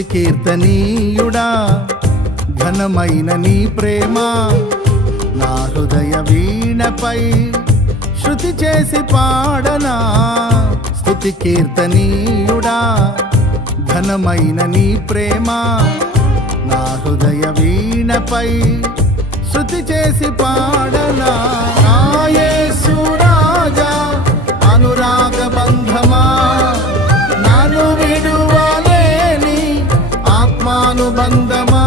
స్తుతి కీర్తనీయుడా ఘనమైన నీ ప్రేమ నా హృదయ వీణపై శృతి చేసి పాడనా. స్తుతి కీర్తనీయుడా ఘనమైన నీ ప్రేమ నా హృదయ వీణపై శృతి చేసి పాడనా. నా యేసు రాజా అనురాగ బంధమా నన్ను విడువలేని ఆత్మానుబంధమా.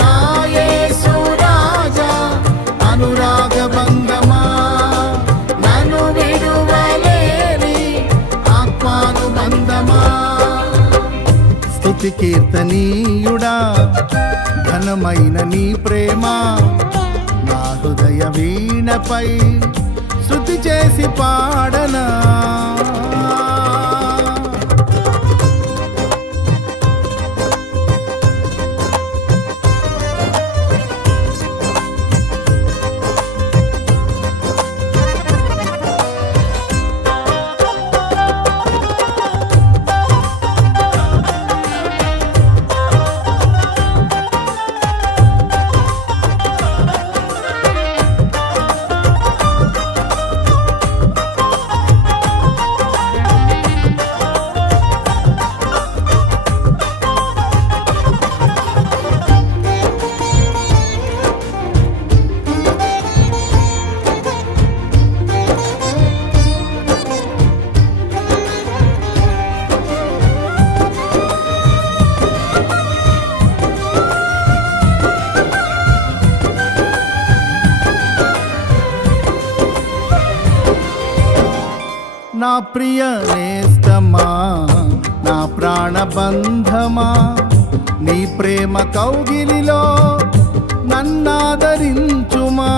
నా యేసు రాజా అనురాగ బంధమా నన్ను విడువలేని ఆత్మానుబంధమా. స్తుతి కీర్తనీయుడా ఘనమైన నీ ప్రేమ నా హృదయ వీణపై శృతి చేసి పాడనా. నా ప్రియ నేస్తమా నా ప్రాణబంధమా నీ ప్రేమ కౌగిలిలో నన్నాదరించుమా.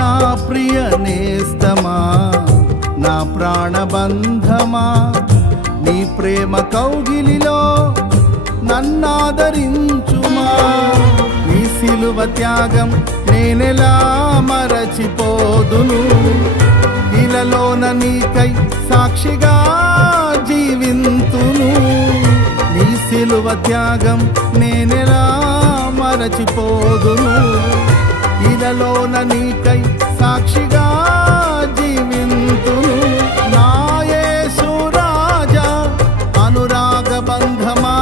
నా ప్రియ నేస్తమా నా ప్రాణబంధమా నీ ప్రేమ కౌగిలిలో నన్నాదరించుమా. నీ సిలువ త్యాగం నేనెలా మరచిపోదును, ఇలలోన నీకై సాక్షిగా జీవింతును. నీ సిలువ త్యాగం నేనెలా మరచిపోదును, ఇలలోన నీకై సాక్షిగా జీవింతును. నా యేసు రాజా అనురాగ బంధమా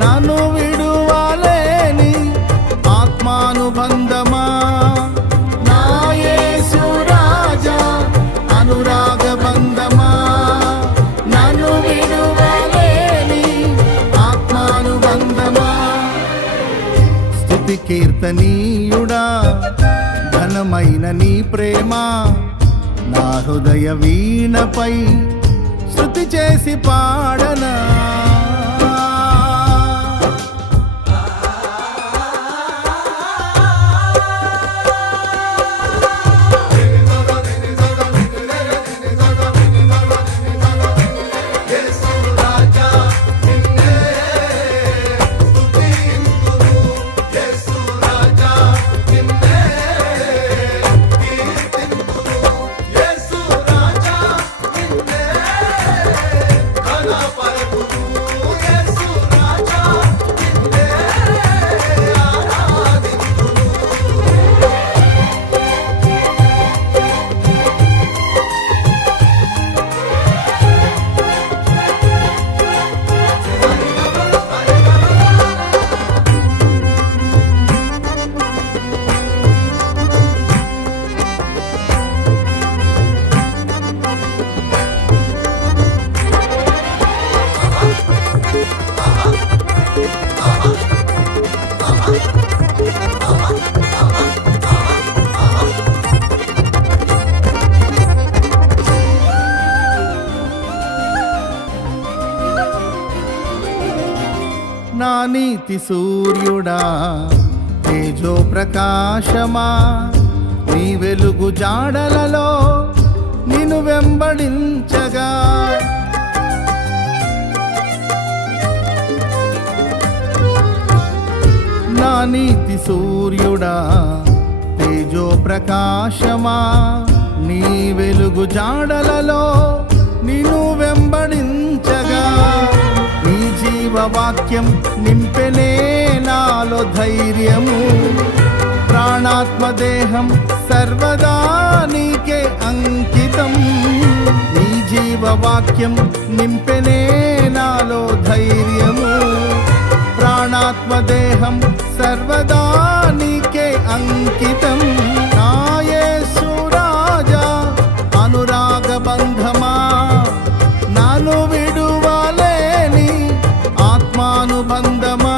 నన్ను విడువలేని ఆత్మానుబంధమా. నా యేసు రాజా అనురాగ బంధమా నన్ను విడువలేని ఆత్మానుబంధమా. స్తుతి కీర్తనీయుడా ఘనమైన నీ ప్రేమ నా హృదయ వీణపై శృతి చేసి పాడనా. నా నీతి సూర్యుడా తేజో ప్రకాశమా నీ వెలుగు జాడలలో నిన్ను వెంబడించగా. నా నీతి సూర్యుడా తేజో ప్రకాశమా నీ వెలుగు జాడలలో నిన్ను వెంబడించగా నీ జీవవాక్యం నింపెనే నాలో ధైర్యము. ప్రాణాత్మ దేహం సర్వదా నీకే అంకితం. నీ జీవవాక్యం నింపెనే నాలో ధైర్యము. ప్రాణాత్మ దేహం సర్వదా నీకే అంకితం. నా యేసు రాజా అనురాగ బంధమా, నాను విడువలేని ఆత్మానుబంధమా.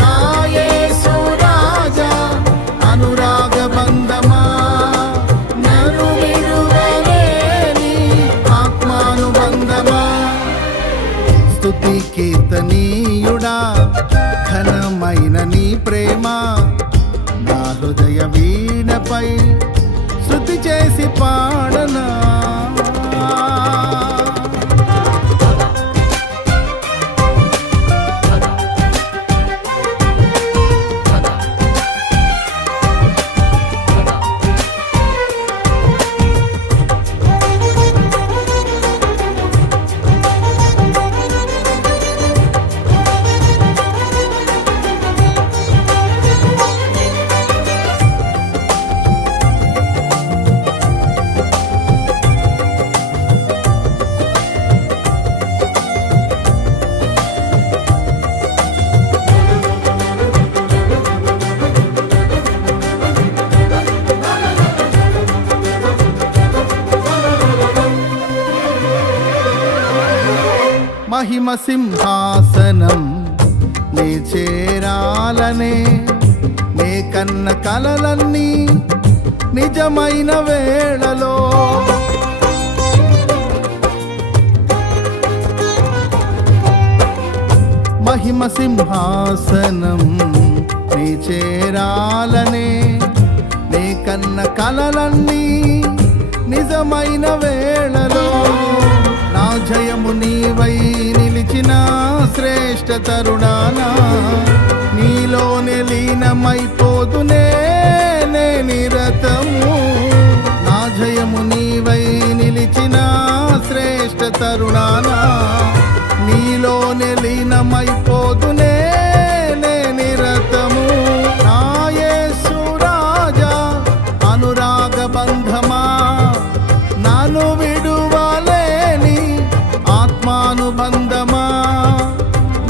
నా యేసు రాజా అనురాగ బంధమా, నాను విడువలేని ఆత్మానుబంధమా. స్తుతి కీర్తనీయుడా ఘనమైన నీ ప్రేమ నా హృదయ వీణపై శృతి చేసి పాడనా. మహిమ సింహాసనం నే చేరాలనే నే కన్న కలలన్నీ నిజమైన వేళలో. మహిమ సింహాసనం నే చేరాలనే నే కన్న కలలన్నీ నిజమైన వేళలో. నా జయము నీవై నిలిచిన శ్రేష్ఠ తరుణానా, నీలోనే లీనమైపోదునే నే నిరతము. నా జయము నీవై నిలిచిన శ్రేష్ఠ తరుణానా, నీలోనే లీనమైపోదునే నే నిరతము. నా యేసు రాజా అనురాగ బంధమా, నాను విడువలేని ఆత్మానుబంధమా.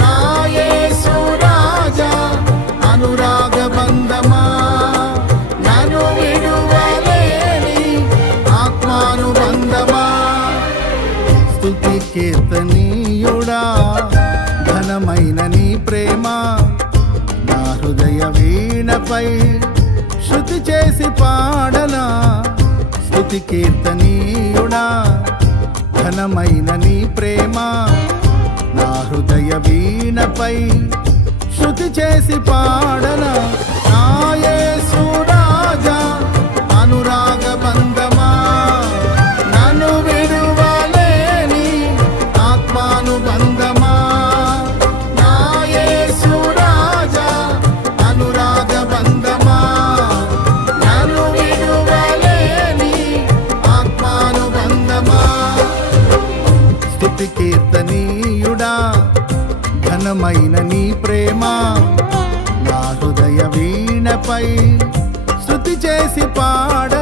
నా యేసు రాజా అనురాగ బంధమా, నాను విడువలేని ఆత్మానుబంధమా. స్తుతి కీర్తనీయుడా ఘనమైన నీ ప్రేమ నా హృదయ వీణపై శృతి చేసి పాడనా. స్తుతి కీర్తనీయుడా ఘనమైన నీ ప్రేమ నా హృదయ వీణపై శృతి చేసి పాడనా. నా యేసు రాజా అనురాగ బంధమా, నన్ను విడువలేని ఆత్మానుబంధమా. నా యేసు రాజా అనురాగ బంధమా, నన్ను విడువలేని ఆత్మానుబంధమా. స్తుతి కీర్తనీయుడా ఘనమైన నీ ప్రేమ నా హృదయ వీణపై శృతి చేసి పాడ